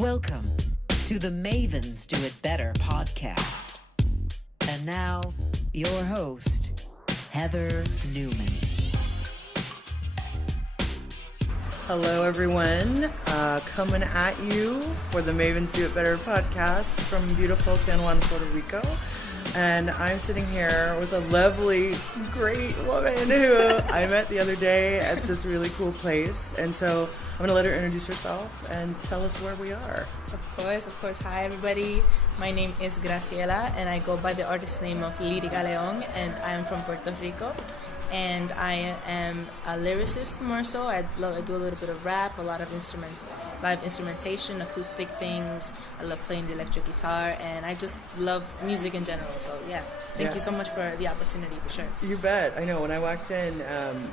Welcome to the Mavens Do It Better podcast. And now, your host, Heather Newman. Hello, everyone. Coming at you for the Mavens Do It Better podcast from beautiful San Juan, Puerto Rico. And I'm sitting here with a lovely, great woman who I met the other day at this really cool place. And so I'm going to let her introduce herself and tell us where we are. Of course. Hi, everybody. My name is Graciela, and I go by the artist name of Lírica León, and I am from Puerto Rico. And I am a lyricist more so. I do a little bit of rap, a lot of live instrumentation, acoustic things. I love playing the electric guitar, and I just love music in general. So yeah, thank you so much for the opportunity, for sure. You bet. I know when I walked in,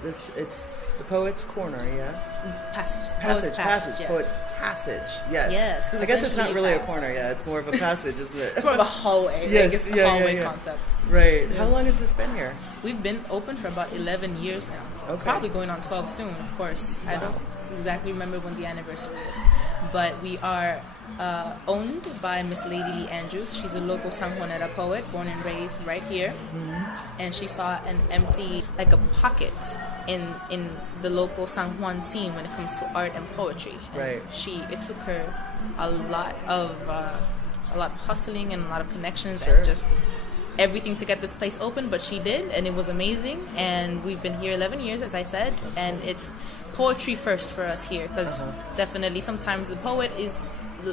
it's the Poet's Corner, yes? Passage. Yeah. Poet's Passage, yes. Yes. I guess it's not really a corner, yeah. It's more of a passage, isn't it? It's more of a hallway. Yes, it's a hallway concept. Right. Yeah. How long has this been here? We've been open for about 11 years now. Okay. Probably going on 12 soon, of course. Wow. I don't exactly remember when the anniversary is. But we are owned by Miss Lady Lee Andrews. She's a local San Juanera poet, born and raised right here. Mm-hmm. And she saw an empty, like a pocket in the local San Juan scene when it comes to art and poetry. And right. It took her a lot of hustling and a lot of connections, sure. and just everything to get this place open, but she did, and it was amazing. And we've been here 11 years, as I said, and it's poetry first for us here, because definitely sometimes the poet is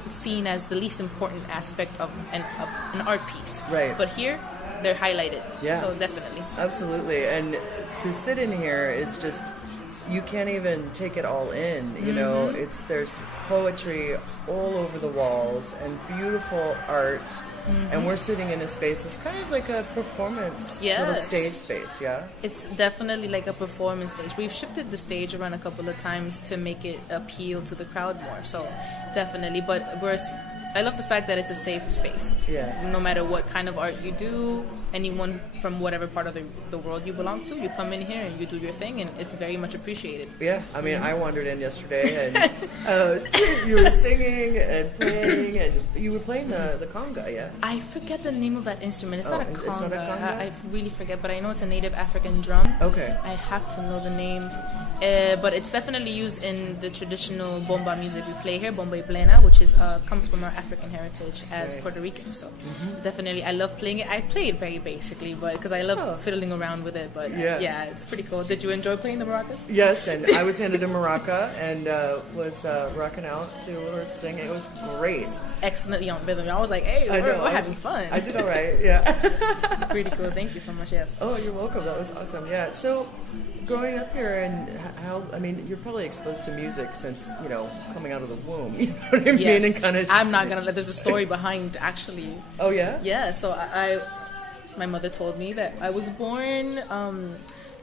seen as the least important aspect of an art piece. Right. But here, they're highlighted. Yeah. So definitely. Absolutely. And to sit in here is just, you can't even take it all in, you know. There's poetry all over the walls and beautiful art. And we're sitting in a space that's kind of like a performance, little stage space, yeah? It's definitely like a performance stage. We've shifted the stage around a couple of times to make it appeal to the crowd more, so definitely. But I love the fact that it's a safe space. Yeah. No matter what kind of art you do, anyone from whatever part of the world you belong to, you come in here and you do your thing, and it's very much appreciated. Yeah, I mean, I wandered in yesterday, and you were singing and playing, and you were playing the conga, yeah? I forget the name of that instrument. It's not a conga. It's not a conga? I really forget, but I know it's a native African drum. Okay. I have to know the name. But it's definitely used in the traditional bomba music we play here, bomba y plena, which is comes from our African heritage as Puerto Ricans. So definitely, I love playing it. I play it very basically, but because I love fiddling around with it. But yeah, it's pretty cool. Did you enjoy playing the maracas? Yes, and I was handed a maraca and was rocking out to her thing. It was great. Excellently on rhythm. I was like, hey, we're having fun. I did all right. Yeah. It's pretty cool. Thank you so much. Yes. Oh, you're welcome. That was awesome. Yeah. So, growing up here, and you're probably exposed to music since, coming out of the womb. You know what I mean? Yes. And kind of. I'm not gonna let. There's a story behind actually. Oh yeah. Yeah. So my mother told me that I was born,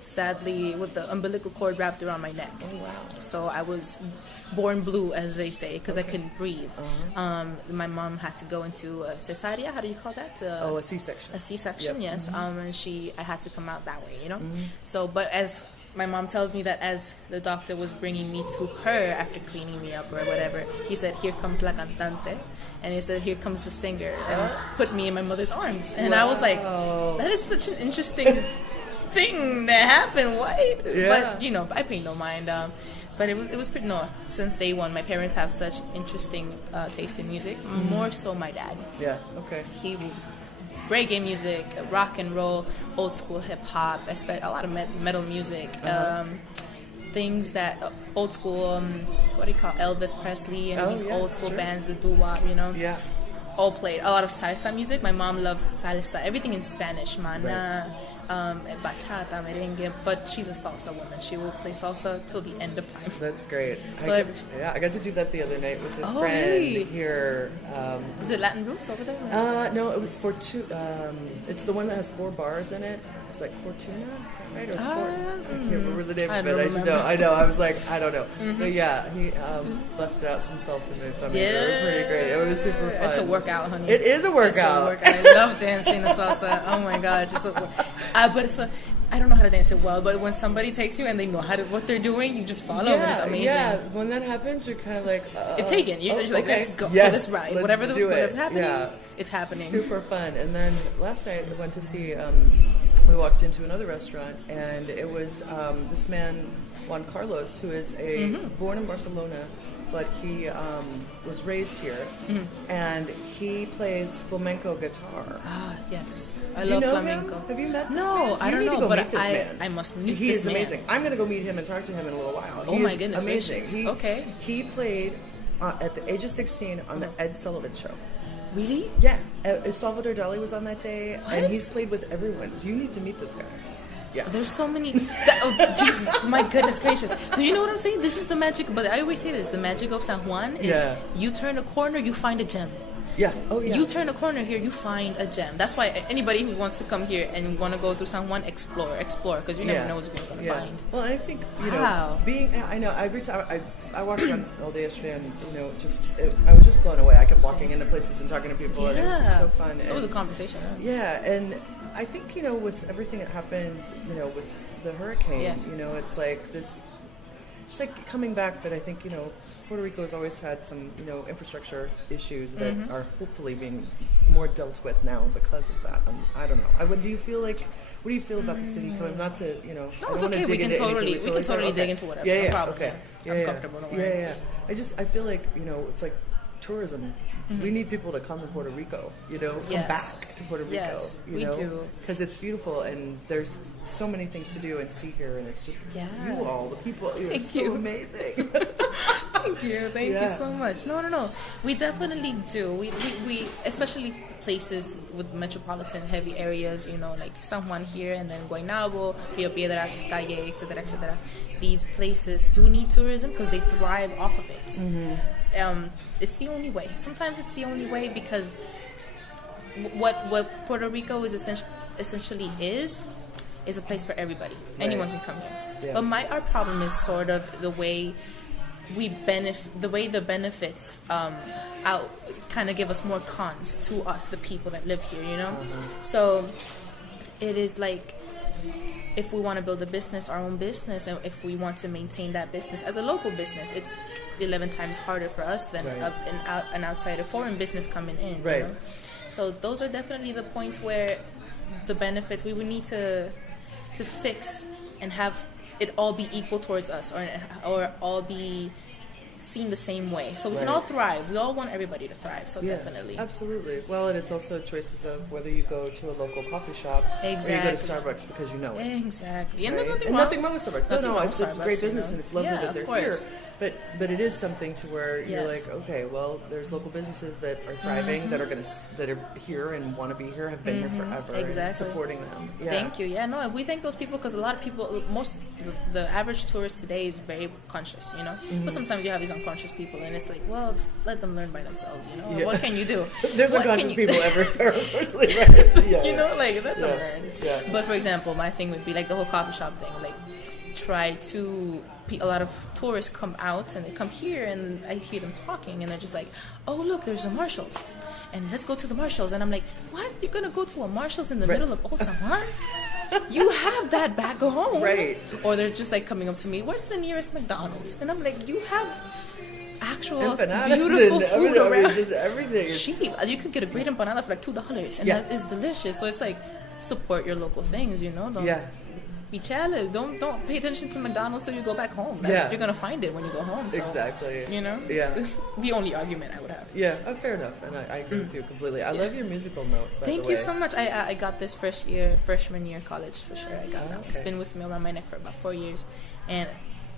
sadly, with the umbilical cord wrapped around my neck. Oh wow. So I was born blue, as they say, because I couldn't breathe. My mom had to go into a cesarea. How do you call that? A C-section. A C-section, yep. yes. And I had to come out that way, So, but as my mom tells me that as the doctor was bringing me to her after cleaning me up or whatever, he said, "Here comes la cantante," and he said, "Here comes the singer," and put me in my mother's arms. And I was like, that is such an interesting thing that happened. What? Yeah. But I paid no mind. But it was pretty, since day one, my parents have such interesting taste in music, more so my dad. Yeah, okay. He reggae music, rock and roll, old school hip hop, a lot of metal music, things that old school, what do you call Elvis Presley and these old school bands, the doo-wop, Yeah. all played. A lot of salsa music. My mom loves salsa, everything in Spanish, mana. Right. Bachata, merengue, but she's a salsa woman. She will play salsa till the end of time. That's great. So I got to do that the other night with a friend really? Here. Is it Latin Roots over there? No, it was it's the one that has 4 bars in it. It's like Fortuna, is that right? Or I can't remember the name of it. I should know. I know. I was like, I don't know. But yeah, he busted out some salsa moves on me. They were pretty great. It was super fun. It's a workout, honey. It is a workout. I love dancing the salsa. Oh my gosh, it's a workout. But I don't know how to dance it well, but when somebody takes you and they know what they're doing, you just follow, and it's amazing. Yeah, when that happens, you're kind of like, it's taken. You're just like, let's go for this ride. Whatever's happening, it's happening. Super fun. And then last night, I went to see, we walked into another restaurant, and it was this man, Juan Carlos, who is born in Barcelona, but he was raised here, and he plays flamenco guitar. Ah, yes. I love flamenco. Have you met this No, man? I don't know, but I must meet He's this man. amazing. I'm going to go meet him and talk to him in a little while. Oh my goodness amazing. gracious. He played at the age of 16 on the Ed Sullivan Show. Really? Yeah. Salvador Dali was on that day, What? and he's played with everyone. You need to meet this guy. Yeah. There's so many. Jesus, my goodness gracious. Do you know what I'm saying? This is the magic, but I always say this, the magic of San Juan is you turn a corner, you find a gem. Yeah. Oh, yeah. You turn a corner here, you find a gem. That's why anybody who wants to come here and want to go through San Juan, explore, because you never know what you're going to find. Well, I think, I walked around all day yesterday, and, I was just blown away. I kept walking into places and talking to people, and it was just so fun. So it was a conversation. Yeah, and I think, with everything that happened, with the hurricane, it's like this, it's like coming back, but I think, Puerto Rico has always had some, infrastructure issues that are hopefully being more dealt with now because of that. I don't know. What do you feel about the city coming? Not to, No, it's okay. We can totally dig into whatever. Yeah, no problem. Okay. I'm comfortable. Don't worry. Yeah. I feel like, it's like tourism. We need people to come to Puerto Rico, come back to Puerto Rico. Yes, we do. Because it's beautiful, and there's so many things to do and see here, and it's just you all, the people, Thank so you. Amazing. Thank you so much. No. We definitely do. We especially places with metropolitan heavy areas, like San Juan here, and then Guaynabo, Rio Piedras, Calle, etc. These places do need tourism because they thrive off of it. It's the only way. Sometimes it's the only way because what Puerto Rico is essentially is a place for everybody. Right. Anyone can come here. Yeah. But our problem is sort of the way the benefits out kind of give us more cons to us, the people that live here. So it is like, if we want to build a business, our own business, and if we want to maintain that business as a local business, it's 11 times harder for us than an outsider foreign business coming in. Right. So those are definitely the points where the benefits we would need to fix and have it all be equal towards us, or all be seen the same way, so we can all thrive. We all want everybody to thrive, so definitely. Absolutely. Well, and it's also choices of whether you go to a local coffee shop or you go to Starbucks because you know it. Exactly. And there's nothing wrong with Starbucks. It's a great business, and it's lovely that they're here. But it is something to where you're like, okay, well, there's local businesses that are thriving, that are here and want to be here, have been here forever, and supporting them. Yeah. Thank you. Yeah, no, we thank those people because a lot of people, the average tourist today is very conscious, But sometimes you have these unconscious people, and it's like, well, let them learn by themselves, Yeah. What can you do? There's unconscious people everywhere, unfortunately, right? Let them learn. Yeah. But for example, my thing would be like the whole coffee shop thing, like a lot of tourists come out and they come here and I hear them talking and they're just like, oh look, there's a Marshalls and let's go to the Marshalls, and I'm like, what? You're gonna go to a Marshalls in the middle of Old San Juan? You have that back home, right? Or they're just like coming up to me, where's the nearest McDonald's? And I'm like, you have actual empanadas beautiful food around. Everything cheap. You could get a great empanada for like $2 and that is delicious. So it's like, support your local things, Don't be challenged. Don't pay attention to McDonald's till you go back home. You're gonna find it when you go home. So, exactly. Yeah. That's the only argument I would have. Yeah, fair enough, and I agree with you completely. I love your musical note. Thank you so much. I got this freshman year college for sure. I got that. Okay. It's been with me around my neck for about 4 years, and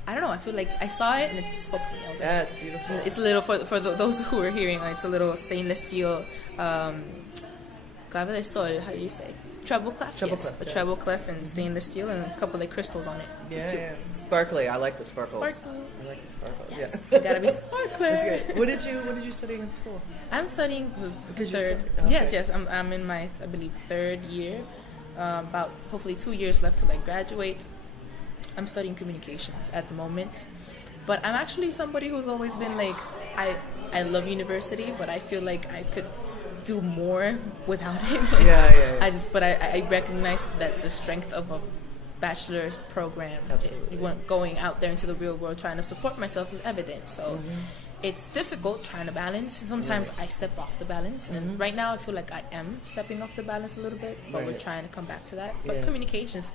I don't know. I feel like I saw it and it spoke to me. I was like, it's beautiful. It's a little for those who are hearing. It's a little stainless steel clave de sol. How do you say? Treble clef, a treble clef and stainless steel and a couple of crystals on it. Yeah. Sparkly. I like the sparkles. I like the sparkles. Yes, you gotta be sparkly. That's great. What did you study in school? I'm studying the third. Okay. Yes. I'm in my, I believe, third year. About hopefully 2 years left till I graduate. I'm studying communications at the moment, but I'm actually somebody who's always been like, I love university, but I feel like I could do more without it. I recognize that the strength of bachelor's program. Absolutely. Going out there into the real world, trying to support myself is evident. So it's difficult trying to balance. Sometimes I step off the balance, and right now I feel like I am stepping off the balance a little bit, but we're trying to come back to that. But communications,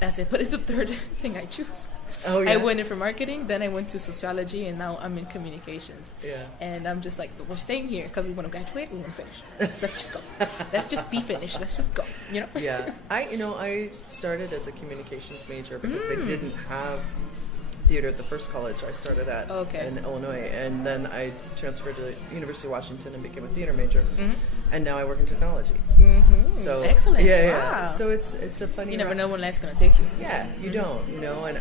that's it. But it's the third thing I choose. Oh, yeah. I went in for marketing, then I went to sociology, and now I'm in communications. Yeah. And I'm just like, we're staying here because we want to graduate, we want to finish. Let's just go. Let's just be finished. Let's just go. You know? Yeah. I started as a communications major because they didn't have theater at the first college I started at in Illinois, and then I transferred to University of Washington and became a theater major, and now I work in technology. So excellent. Yeah. Wow. So it's a funny. You never know when life's gonna take you. Yeah, you don't. And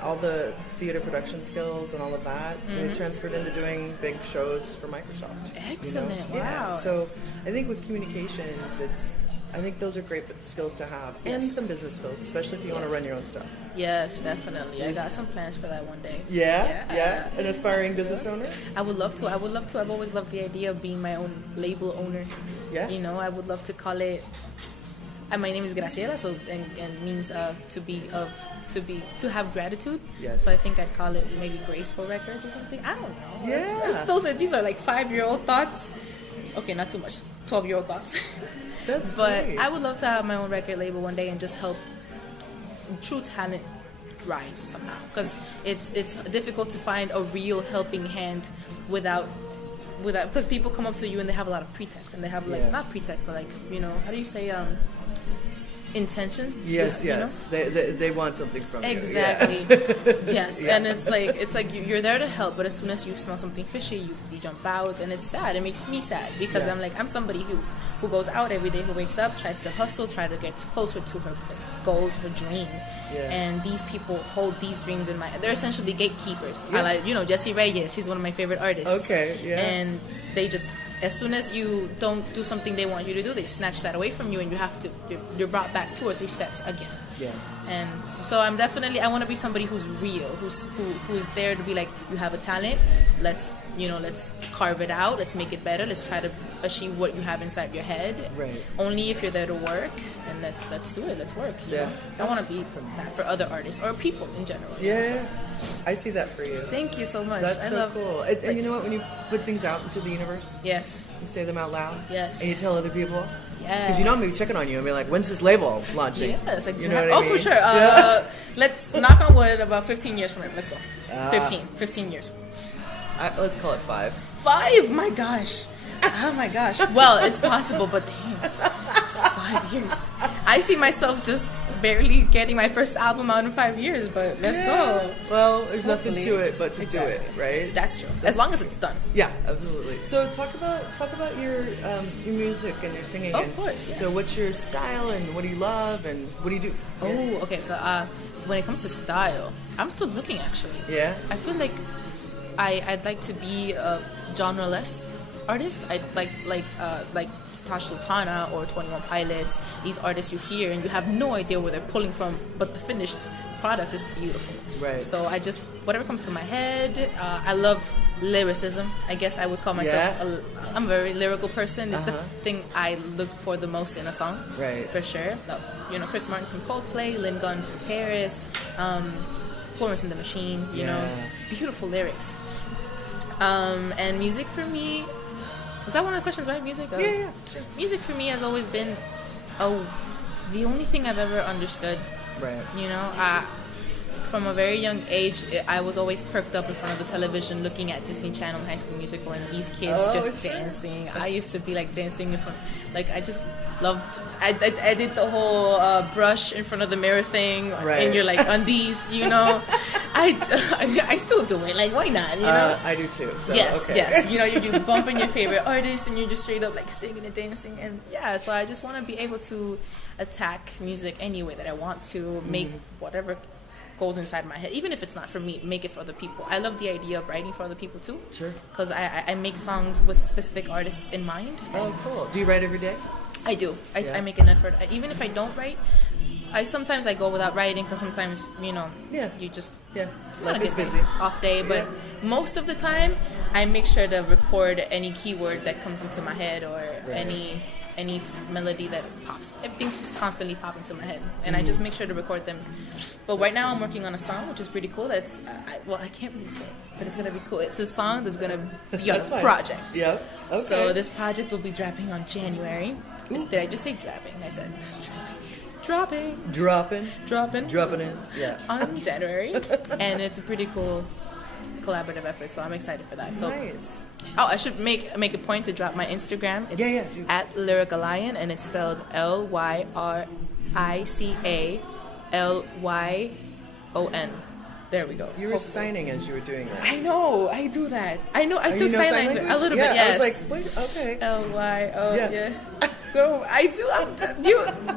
all the theater production skills and all of that, I transferred into doing big shows for Microsoft. Excellent. Wow. Yeah. So I think with communications, I think those are great skills to have, and some business skills, especially if you want to run your own stuff. Yes, definitely. I got some plans for that one day. Yeah. An aspiring business owner. I would love to. I've always loved the idea of being my own label owner. Yeah. I would love to call it. And my name is Graciela, so and means to have gratitude. Yes. So I think I'd call it maybe Graceful Records or something. I don't know. Yeah. These are like 5-year-old thoughts. Okay, not too much. 12-year-old thoughts. That's But great. I would love to have my own record label one day and just help true talent rise somehow, because it's difficult to find a real helping hand without because people come up to you and they have a lot of pretext, and they have not pretext, like how do you say intentions? Yes. They want something from exactly. you. Yeah. Yes. And it's like you're there to help, but as soon as you smell something fishy, you jump out, and it's sad. It makes me sad because I'm somebody who goes out every day, who wakes up, tries to hustle, try to get closer to her goals, her dreams. And these people hold these dreams in mind. They're essentially gatekeepers. I like Jessie Reyes. She's one of my favorite artists. Okay. Yeah. And they just, as soon as you don't do something they want you to do, they snatch that away from you, and you're brought back 2 or 3 steps again. Yeah. And so I want to be somebody who's real, who's there to be like, you have a talent, let's carve it out, let's make it better, let's try to achieve what you have inside your head. Right. Only if you're there to work, and let's do it, let's work. You know? I want to be that for other artists or people in general. Yeah. I see that for you. Thank you so much. That's so cool. And you know what? When you put things out into the universe, yes, you say them out loud. Yes. And you tell other people. Yes. Because I'm going to be checking on you and be like, when's this label launching? Yes, exactly. You know what I mean? For sure. Let's knock on wood, about 15 years from now. Let's go. 15 years. Let's call it 5. 5? My gosh. Oh my gosh. Well, it's possible, but damn. 5 years. I see myself just barely getting my first album out in 5 years, but let's go. Well, there's Hopefully. nothing to it but to do it, right? That's true. As long as it's done. Yeah, absolutely. So talk about your music and your singing. Of course, yes. So what's your style, and what do you love, and what do you do? Oh, okay. So when it comes to style, I'm still looking, actually. Yeah? I feel like I'd like to be a genre-less artist. I'd like Tash Sultana or 21 Pilots. These artists you hear and you have no idea where they're pulling from, but the finished product is beautiful. Right. So I just, whatever comes to my head, I love lyricism. I guess I would call myself I'm a very lyrical person. It's the thing I look for the most in a song. Right. For sure. Chris Martin from Coldplay, Lynn Gunn from Paris, Florence and the Machine, you know, beautiful lyrics. And music for me, was that one of the questions, right? Music? Yeah. Sure. Music for me has always been the only thing I've ever understood. Right. You know, from a very young age, I was always perked up in front of the television looking at Disney Channel and High School Musical and these kids dancing. I used to be like dancing in front, I just loved, I did the whole brush in front of the mirror thing in your undies, you know. I still do it, why not, you know? I do too. So, yes, okay. yes. You know, you're bumping your favorite artist and you're just straight up singing and dancing, and so I just want to be able to attack music any way that I want to, make whatever goes inside my head, even if it's not for me, make it for other people. I love the idea of writing for other people too. Sure. Because I make songs with specific artists in mind. Oh, cool. Do you write every day? I do. I make an effort. Even if I don't write, sometimes I go without writing because sometimes, you know, you just life is busy. Off day. But most of the time, I make sure to record any keyword that comes into my head or any any melody that pops. Everything's just constantly popping to my head, and I just make sure to record them. But right now I'm working on a song, which is pretty cool. That's I can't really say, but it's gonna be cool. It's a song that's gonna be on a project. Yep. Okay. So this project will be dropping on January. Did I just say dropping? I said dropping it. Yeah. On January, and it's a pretty cool collaborative effort. So I'm excited for that. So, nice. Oh, I should make a point to drop my Instagram. It's at Lyrica León, and it's spelled LYRICALYON. There we go. You were signing as you were doing that. I know. I do that. I know. I took sign language a little bit. Yes. I was like, wait, okay. LYO. Yeah. No, I do.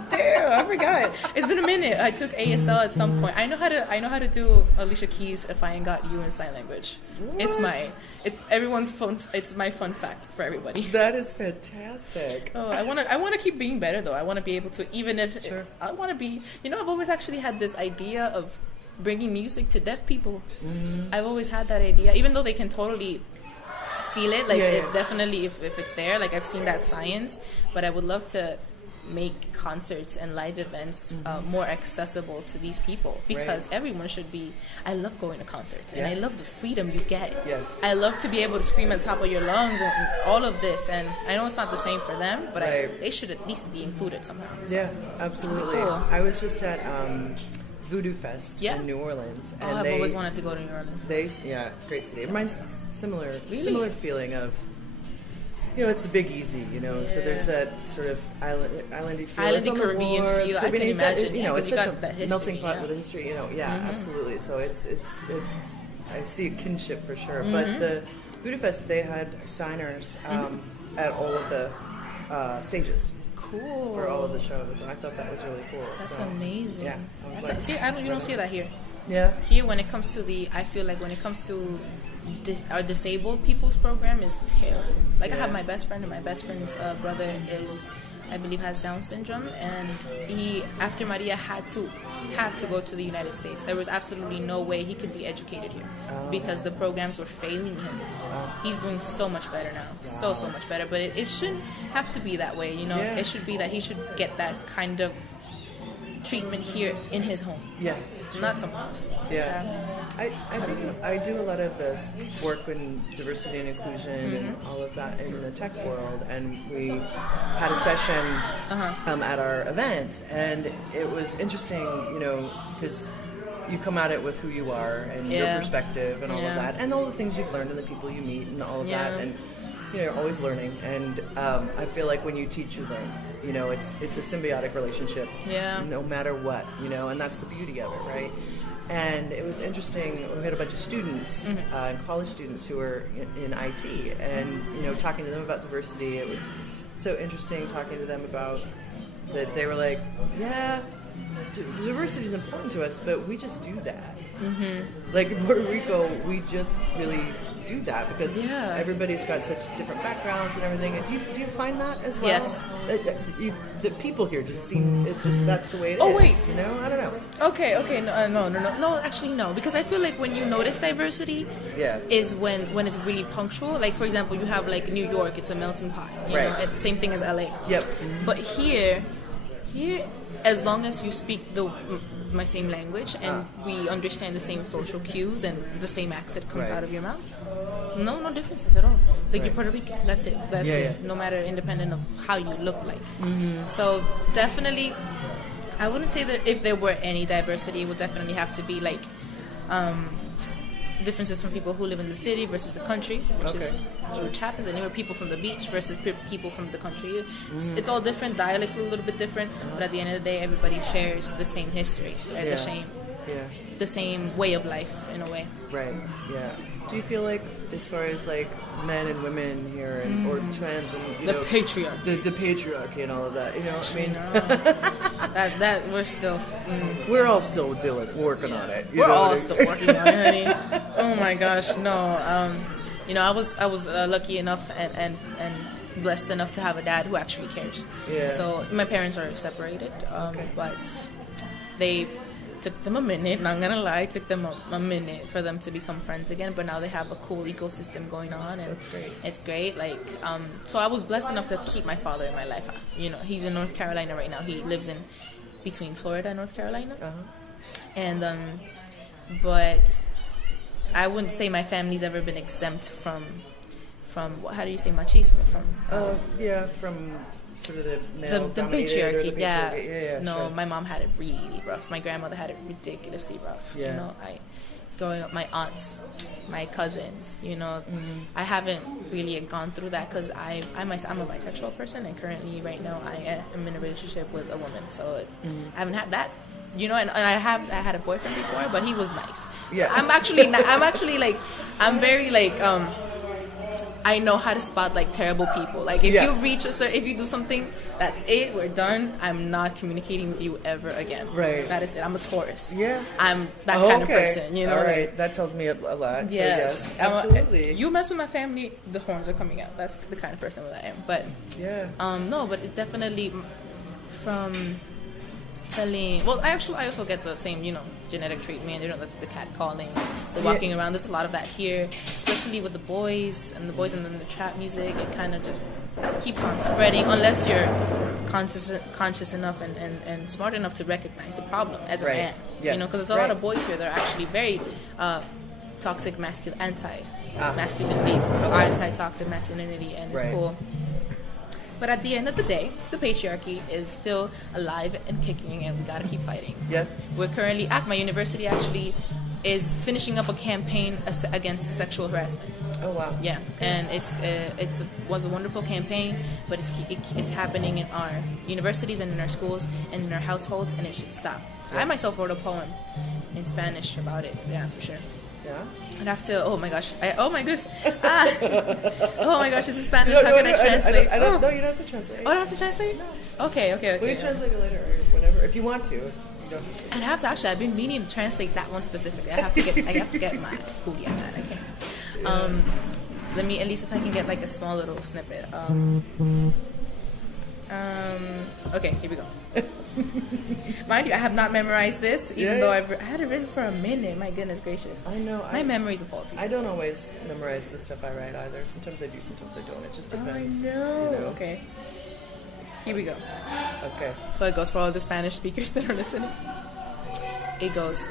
Damn, I forgot. It's been a minute. I took ASL at some point. I know how to do Alicia Keys if I ain't got you in sign language. What? It's everyone's fun. It's my fun fact for everybody. That is fantastic. Oh, I want to keep being better though. I want to be able to, even if sure. I want to be. I've always actually had this idea of bringing music to deaf people. Mm-hmm. I've always had that idea, even though they can totally feel it, like definitely if it's there, like I've seen that science, but I would love to make concerts and live events more accessible to these people, because everyone should be. I love going to concerts and I love the freedom you get. Yes. I love to be able to scream at the top of your lungs and all of this, and I know it's not the same for them, but they should at least be included somehow. So. Yeah, absolutely. Cool. I was just at Voodoo Fest in New Orleans. And I've always wanted to go to New Orleans. It's a great city. It reminds similar feeling of, it's a Big Easy, Yes. So there's that sort of islandy feel. Islandy Caribbean feel, I can imagine. It's such a that history, melting pot with history, absolutely. So I see a kinship for sure. Mm-hmm. But the Voodoo Fest, they had signers at all of the stages. Cool. For all of the shows, and I thought that was really cool. That's amazing. Yeah. You don't see that here. Yeah. Here, when it comes to I feel like when it comes to our disabled people's program is terrible. Like I have my best friend, and my best friend's brother I believe has Down syndrome, and he, after Maria, had to go to the United States. There was absolutely no way he could be educated here because the programs were failing him. He's doing so much better now, so much better. But it shouldn't have to be that way, It should be that he should get that kind of treatment here in his home. Yeah. Not somewhere else. Yeah. I think I do a lot of this work in diversity and inclusion and all of that in the tech world, and we had a session at our event, and it was interesting, because you come at it with who you are and your perspective and all of that, and all the things you've learned and the people you meet and all of that, and you're always learning, and I feel like when you teach, you learn. It's a symbiotic relationship. Yeah. No matter what, and that's the beauty of it, right? And it was interesting. We had a bunch of students, college students who were in IT, and talking to them about diversity. It was so interesting talking to them about that. They were like, "Yeah, diversity is important to us, but we just do that." Mm-hmm. Like in Puerto Rico, we just really do that because everybody's got such different backgrounds and everything. And do you find that as well? Yes. The people here just seem, it's just, that's the way it is. Wait. I don't know. Okay. No, actually no. Because I feel like when you notice diversity is when it's really punctual. Like, for example, you have like New York, it's a melting pot. You know, it's same thing as LA. Yep. But here, as long as you speak my same language and we understand the same social cues and the same accent comes out of your mouth, no differences at all. Like you're Puerto Rican, that's it. That's it. No matter, independent of how you look like. Mm-hmm. So definitely, I wouldn't say that if there were any diversity, it would definitely have to be like differences from people who live in the city versus the country, which happens, and even people from the beach versus people from the country. It's all different. Dialects a little bit different, but at the end of the day, everybody shares the same history, the same way of life in a way. Right. Yeah. Do you feel like, as far as like men and women here, and or trans and the patriarchy, the patriarchy and all of that, that we're still, we're all still working on it. We're all still working on it, honey. Oh my gosh, no. I was lucky enough and blessed enough to have a dad who actually cares. Yeah. So my parents are separated, but they took them a minute, not gonna lie, it took them a minute for them to become friends again, but now they have a cool ecosystem going on, and that's great. It's great. Like, so I was blessed enough to keep my father in my life. You know, he's in North Carolina right now. He lives in between Florida and North Carolina. And but I wouldn't say my family's ever been exempt from how do you say machismo, from from sort of the male the patriarchy. Yeah, no, sure. my mom had it really rough. My grandmother had it ridiculously rough. Yeah. You know, growing up, my aunts, my cousins, you know, I haven't really gone through that because I'm a bisexual person, and currently right now I am in a relationship with a woman, so I haven't had that. You know, and I had a boyfriend before, but he was nice. Yeah. So I'm very like I know how to spot like terrible people. Like if you reach if you do something, that's it, we're done. I'm not communicating with you ever again. Right. That is it. I'm a Taurus. Yeah. I'm that kind of person. You know. All right. That tells me a lot. Yes. So yes, absolutely. You mess with my family, the horns are coming out. That's the kind of person that I am. But no, but it definitely from telling. Well, I also get the same, you know, genetic treatment. You know, the cat calling, the walking around. There's a lot of that here, especially with the boys and then the trap music. It kind of just keeps on spreading unless you're conscious enough and smart enough to recognize the problem as a man. Yeah. You know, because there's a lot of boys here that are actually very toxic anti-masculinity, anti-toxic masculinity, and it's cool. But at the end of the day, the patriarchy is still alive and kicking, and we gotta keep fighting. Yeah. We're currently at my university actually is finishing up a campaign against sexual harassment. Oh wow. Yeah, and it was a wonderful campaign, but it's happening in our universities and in our schools and in our households, and it should stop. Yeah. I myself wrote a poem in Spanish about it. Yeah, for sure. Yeah. I'd have to. Oh my gosh. Oh my gosh. Oh my gosh. It's in Spanish. How can I translate? I don't. No, you don't have to translate. Oh, I don't have to translate? No. Okay. We can translate it later or whatever if you want to. You don't have to. I'd have to actually. I've been meaning to translate that one specifically. I have to get my hootie on that. I can't. Let me at least if I can get like a small little snippet. Okay, here we go. Mind you, I have not memorized this, even though I had it written for a minute. My goodness gracious. I know. My memory's a faulty. I don't always memorize the stuff I write either. Sometimes I do, sometimes I don't. It just depends. I know. You know? Okay. Here we go. Okay. So it goes for all the Spanish speakers that are listening. It goes.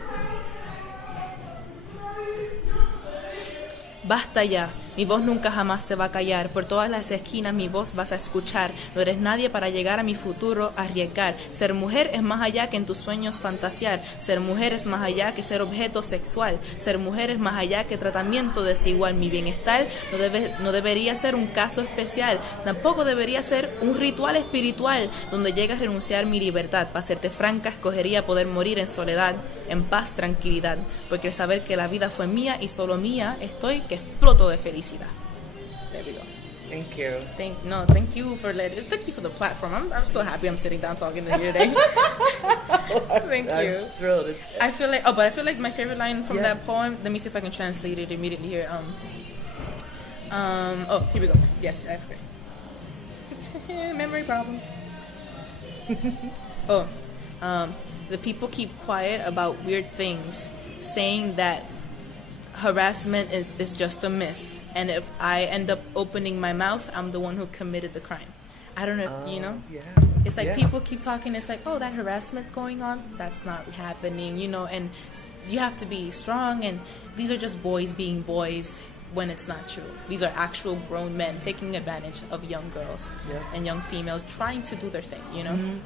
Basta ya, mi voz nunca jamás se va a callar. Por todas las esquinas mi voz vas a escuchar. No eres nadie para llegar a mi futuro, arriesgar. Ser mujer es más allá que en tus sueños fantasear. Ser mujer es más allá que ser objeto sexual. Ser mujer es más allá que tratamiento desigual. Mi bienestar no debería ser un caso especial. Tampoco debería ser un ritual espiritual donde llega a renunciar mi libertad. Para serte franca, escogería poder morir en soledad, en paz, tranquilidad. Porque el saber que la vida fue mía y solo mía, estoy que exploto de felicidad. There we go. Thank you. Thank you for the platform. I'm so happy I'm sitting down talking to you today. Thank you. I'm thrilled. I feel like my favorite line from that poem. Let me see if I can translate it immediately here. Oh, here we go. Yes, I forgot. Memory problems. The people keep quiet about weird things, saying that harassment is just a myth. And if I end up opening my mouth, I'm the one who committed the crime. I don't know if, you know? Yeah. It's like people keep talking. It's like, oh, that harassment going on, that's not happening, you know? And you have to be strong. And these are just boys being boys when it's not true. These are actual grown men taking advantage of young girls and young females trying to do their thing, you know? Mm-hmm.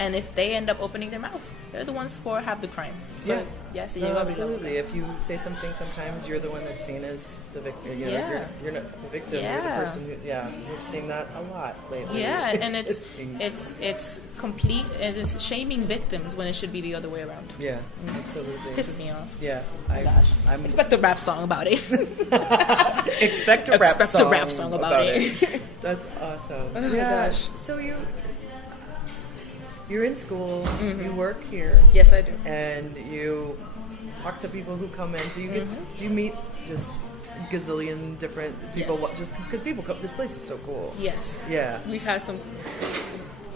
And if they end up opening their mouth, they're the ones who have the crime. So, so absolutely. If you say something, sometimes you're the one that's seen as the victim. You know, you're not the victim. You're the person who, we've seen that a lot lately. Yeah, and it's complete. It's shaming victims when it should be the other way around. Yeah, absolutely. Pisses me off. Yeah, Expect a rap song about it. Expect a rap song about it. That's awesome. Oh gosh. So you're in school, you work here. Yes, I do. And you talk to people who come in. So you get, do you meet just gazillion different people? Yes. Just because people come, this place is so cool. Yes. Yeah. We've had some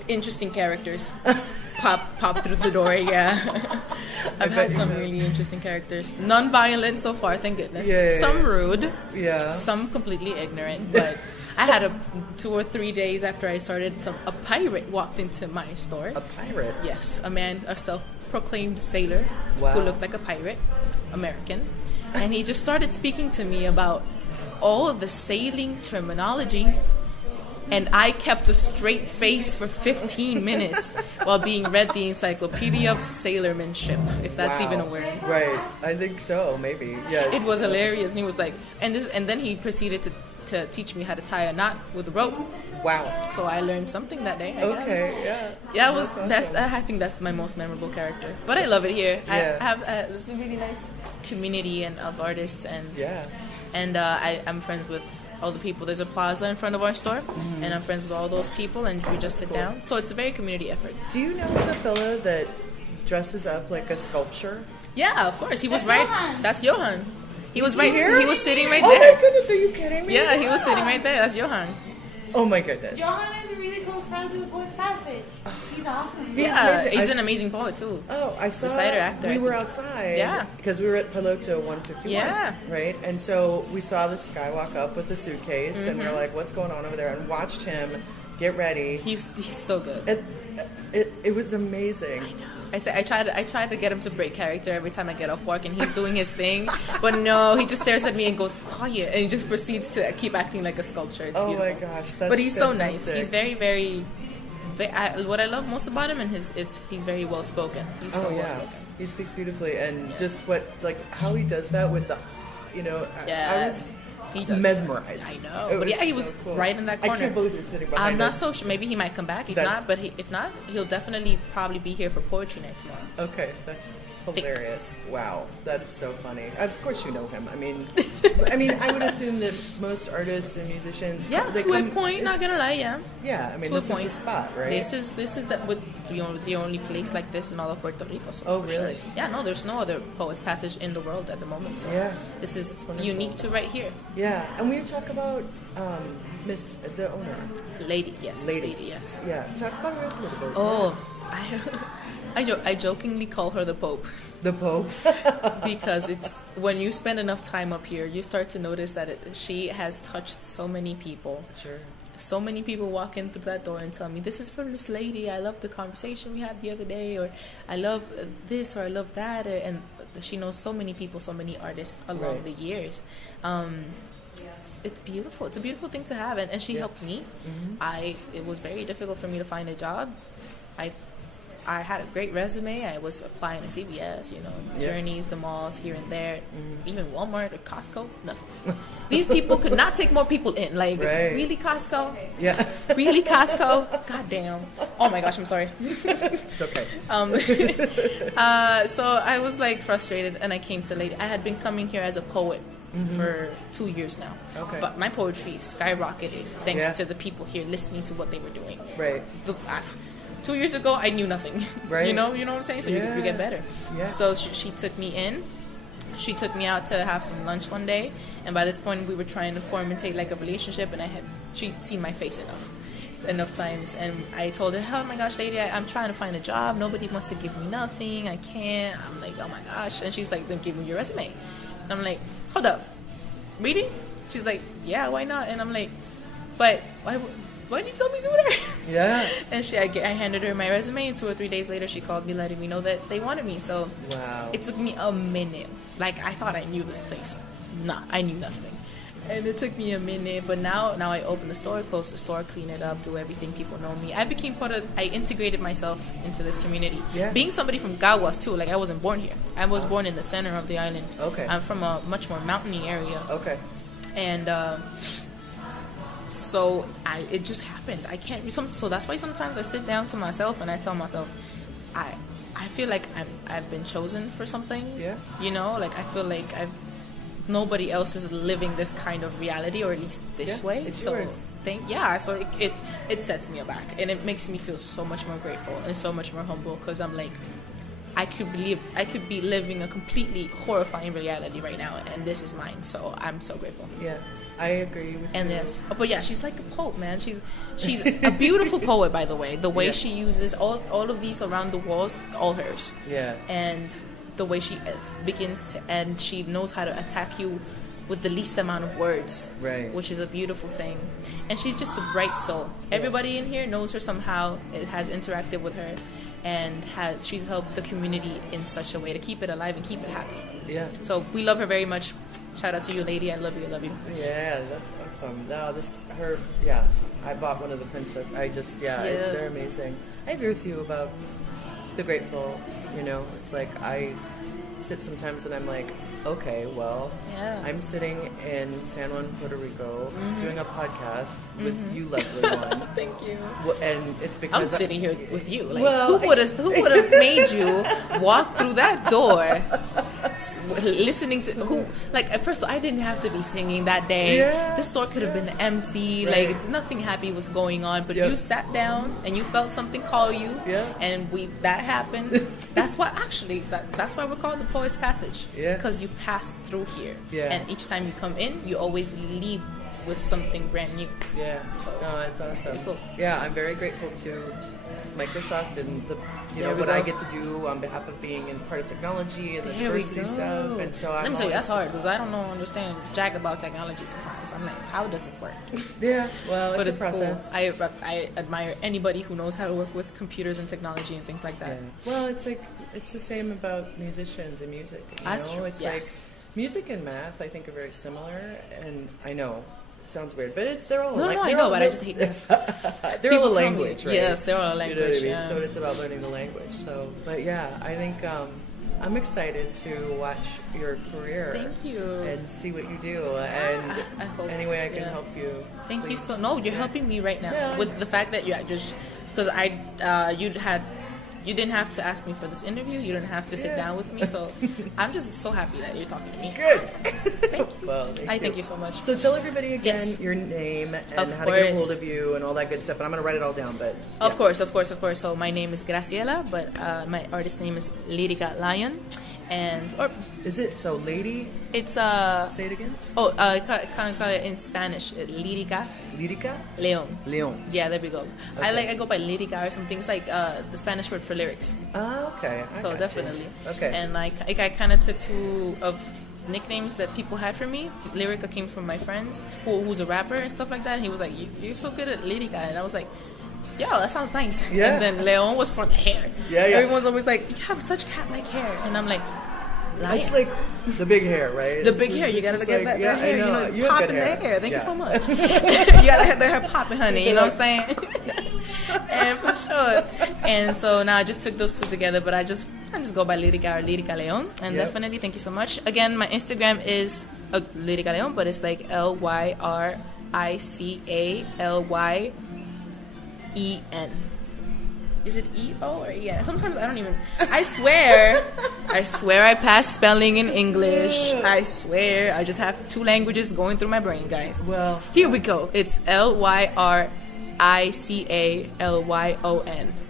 interesting characters pop through the door, I've had some really interesting characters. Non-violent so far, thank goodness. Yeah. Some rude. Yeah. Some completely ignorant. But I had 2 or 3 days after I started, a pirate walked into my store. A pirate? Yes. A self-proclaimed sailor who looked like a pirate, American. And he just started speaking to me about all of the sailing terminology. And I kept a straight face for 15 minutes while being read the Encyclopedia of Sailormanship, if that's even a word. Right. I think so, maybe. Yes. It was hilarious. And he was like, and then he proceeded to teach me how to tie a knot with a rope. Wow. So I learned something that day, I guess. Yeah. Yeah, Awesome. I think that's my most memorable character. But I love it here. Yeah. I have this is a really nice community of artists, and I'm friends with all the people. There's a plaza in front of our store, and I'm friends with all those people, and we just sit down. So it's a very community effort. Do you know the fellow that dresses up like a sculpture? Yeah, of course. He was right. Johan. That's Johan. He was right. Here? He was sitting right Oh there. my goodness, are you kidding me? Yeah, he was sitting right there. That's Johan. Oh my goodness. Johan is a really close friend to the poet Catfish. He's awesome. Yeah, amazing. he's an amazing poet too. Oh, I saw. Reciter, actor, We I were think. outside. Yeah. Because we were at Piloto 151. Yeah. Right? And so we saw this guy walk up with a suitcase, and we were like, what's going on over there? And watched him get ready. He's so good. It was amazing. I try to get him to break character every time I get off work, and he's doing his thing, but no, he just stares at me and goes quiet, and he just proceeds to keep acting like a sculpture. It's beautiful. My gosh, that's but he's so nice. fantastic. He's very what I love most about him is he's very well spoken. He's so well spoken. He speaks beautifully, and just how he does that with the, I was He does. mesmerized. I know. It But yeah, he so was cool. right in that corner. I can't believe you're sitting behind I'm not us. so sure. Maybe he might come back. If not, he'll definitely probably be here for poetry night tomorrow. Okay, that's hilarious. Wow, that is so funny. Of course you know him. I mean, I would assume that most artists and musicians. Yeah, to a point. Not gonna lie, yeah. Yeah, I mean, To a this point. is the spot, right? This is the only place like this in all of Puerto Rico. So Oh, for really? Sure. Yeah, no, there's no other Poets Passage in the world at the moment. So Yeah. this is wonderful. unique to right here. Yeah, and we talk about the owner. Lady, yes, Miss Lady, yes. Yeah, talk about her a little bit. Oh, I jokingly call her the Pope. The Pope. Because it's when you spend enough time up here, you start to notice that she has touched so many people. Sure. So many people walk in through that door and tell me, this is for Miss Lady, I love the conversation we had the other day, or I love this, or I love that, and she knows so many people, so many artists along the years. It's beautiful. It's a beautiful thing to have, and she helped me. Mm-hmm. It was very difficult for me to find a job. I had a great resume. I was applying to CVS, Journeys, the malls here and there, even Walmart or Costco. Nothing. These people could not take more people in. Really, Costco? Yeah. Really, Costco? God damn. Oh my gosh, I'm sorry. It's okay. So I was frustrated, and I came to Lady. I had been coming here as a poet for 2 years now. Okay. But my poetry skyrocketed thanks to the people here listening to what they were doing. Right. 2 years ago, I knew nothing. Right. You know what I'm saying? So you get better. Yeah. So she took me in. She took me out to have some lunch one day, and by this point, we were trying to formulate a relationship, and she'd seen my face enough times, and I told her, oh my gosh, Lady, I'm trying to find a job. Nobody wants to give me nothing. I can't. I'm like, oh my gosh. And she's like, then give me your resume. And I'm like, hold up, really? She's like, yeah, why not? And I'm like, but why didn't you tell me sooner? Yeah. And I handed her my resume, and 2 or 3 days later, she called me, letting me know that they wanted me. So wow. It took me a minute. I thought I knew this place. I knew nothing. And it took me a minute, but now I open the store, close the store, clean it up, do everything. People know me. I integrated myself into this community. Yeah. Being somebody from Gawas too, I wasn't born here. I was born in the center of the island. Okay. I'm from a much more mountainy area. Okay. And so it just happened. I can't. So that's why sometimes I sit down to myself and I tell myself, I feel like I've been chosen for something. Yeah. I feel like nobody else is living this kind of reality, or at least this way. It's so yours. So it sets me aback, and it makes me feel so much more grateful and so much more humble, because I'm like, I could be living a completely horrifying reality right now, and this is mine. So I'm so grateful. Yeah, I agree with And you. yes, but yeah, she's like a poet, man. She's a beautiful poet, by the way. The way she uses all of these around the walls, all hers. Yeah. And the way she begins to end. She knows how to attack you with the least amount of words, right? Which is a beautiful thing. And she's just a bright soul. Everybody in here knows her somehow. It has interacted with her, and she's helped the community in such a way to keep it alive and keep it happy. Yeah. So we love her very much. Shout out to you, lady. I love you. I love you. Yeah, that's awesome. No, I bought one of the Princess. They're amazing. I agree with you about the Grateful. You know, it's like I sit sometimes and I'm like, okay, well, I'm sitting in San Juan, Puerto Rico, doing a podcast with you, lovely one. Thank you. And it's because I'm sitting here with you. Like, who would have made you walk through that door, listening to who? Like, at first, I didn't have to be singing that day. Yeah. This store could have been empty. Right. Like, nothing happy was going on. But you sat down and you felt something call you. Yeah. And that happened. That's why that's why we're called the Poet's Passage. Yeah. Because you pass through here. Yeah. And each time you come in, you always leave with something brand new. Yeah. No, it's awesome. Cool. Yeah, I'm very grateful to Microsoft and what I get to do on behalf of being in part of technology and the diversity stuff. And so let me tell you, that's hard because I don't understand jack about technology sometimes. I'm like, how does this work? Yeah, well, but it's a process. Cool. I admire anybody who knows how to work with computers and technology and things like that. Yeah. Well, it's like it's the same about musicians and music. That's true. It's yes. like music and math, I think, are very similar. And I know it sounds weird, but they're all I know, but I just hate math. They're all a language, right? Yes, they're all a language. You know what I mean? Yeah. So it's about learning the language. So, but yeah, I think I'm excited to watch your career. Thank you. And see what you do. And I hope, any way I can help you. Thank please. you you're helping me right now with the fact that you just because you didn't have to ask me for this interview. You didn't have to sit down with me. So I'm just so happy that you're talking to me. Good. Thank you. Well, thank you so much. So tell everybody again your name and how to get a hold of you and all that good stuff. And I'm going to write it all down. But Of course. So my name is Graciela, but my artist name is Lírica León. Is it so, lady? It's Say it again. Kind of call it in Spanish, Lírica León. León. Yeah, there we go. Okay. I go by Lírica or something. It's like the Spanish word for lyrics. Oh, okay. So definitely. Okay. And I kind of took two of nicknames that people had for me. Lyrica came from my friends who's a rapper and stuff like that. And he was like, "You're so good at Lírica," and I was like, yo, that sounds nice. Yeah. And then Leon was for the hair. Yeah. Everyone's always like, you have such cat-like hair. And I'm like, lion. It's like the big hair, right? The big hair. You gotta get that hair. I know. You have popping good hair. that hair. Thank you so much. You gotta have that hair popping, honey. You know what I'm saying? And for sure. And so now I just took those two together, but I just go by Lírica or Lírica León. And definitely, thank you so much. Again, my Instagram is Lírica León, but it's like LYRICALYEN. Is it E-O or E-N? Sometimes I don't even... I swear I pass spelling in English. I swear I just have two languages going through my brain, guys. Well... Here we go. It's LYRICALYON.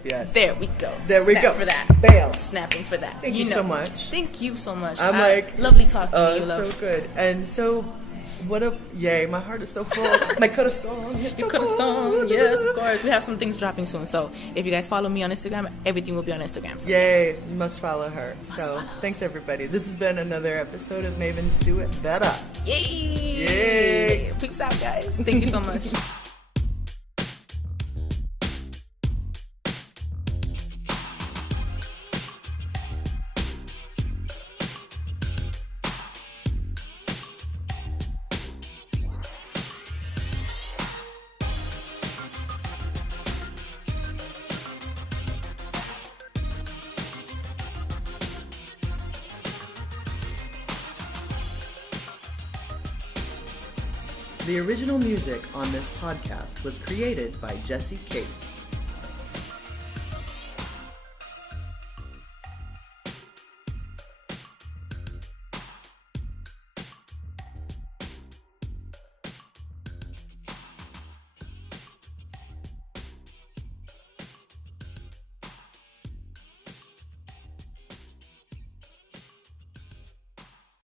Yes. There we go. There we Snap go. for that. Bam. Snapping for that. Thank you so much. Thank you so much. I'm like... Lovely talking to you, love. So good. And so... Yay, my heart is so full. My corazón. Your corazón. Yes, of course. We have some things dropping soon. So if you guys follow me on Instagram, everything will be on Instagram. So yay, you must follow her. Thanks everybody. This has been another episode of Mavens Do It Better. Yay! Yay! Peace out, guys. Thank you so much. The original music on this podcast was created by Jesse Case.